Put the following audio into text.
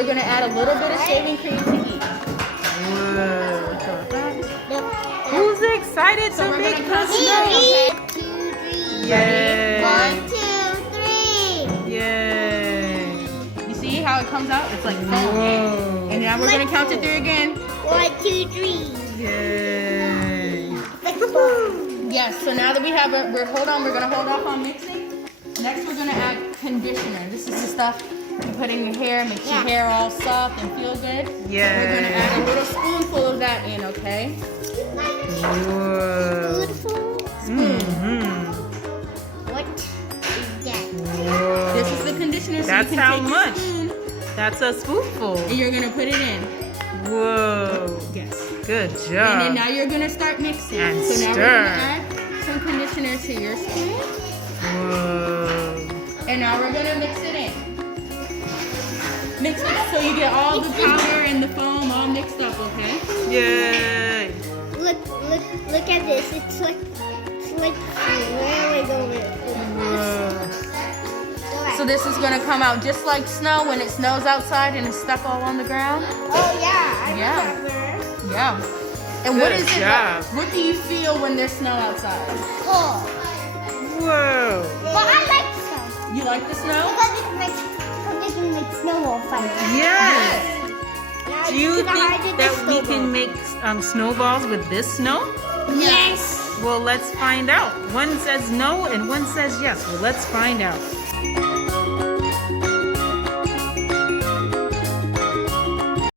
we're gonna add a little bit of shaving cream to each. Whoa. Who's excited to make the snow? 1, 2, 3. Yay. 1, 2, 3. Yay. You see how it comes out? It's like foam. Whoa. And now we're gonna count to 3 again. 1, 2, 3. Yay. Yes, so now that we have it, we're gonna hold off on mixing. Next we're gonna add conditioner. This is the stuff you put in your hair, makes your hair all soft and feel good. Yay. We're gonna add a little spoonful of that in, okay? Whoa. Mm-hmm. What is that? Whoa. This is the conditioner, so That's you can how take much? your spoon That's a spoonful. and you're gonna put it in. Whoa. Yes. Good And then job. now you're gonna start mixing. And so now stir. we're gonna add some conditioner to your spoon. Whoa. And now we're gonna mix it in. Mix it so you get all the powder and the foam all mixed up, okay? Yay. Look at this. It's like where we go with Whoa. So this is gonna come out just like snow when it snows outside and it's stuck all on the ground. Oh yeah, I Yeah. remember. Yeah. And what Good is it? job. What do you feel when there's snow outside? Cool. Whoa. But I like snow You like the snow? because it can make snowball fight. Yes. Now Do you can hide think in that the we snowball. can make snowballs with this snow? Yes. Well, let's find out. One says no and one says yes. Well, let's find out.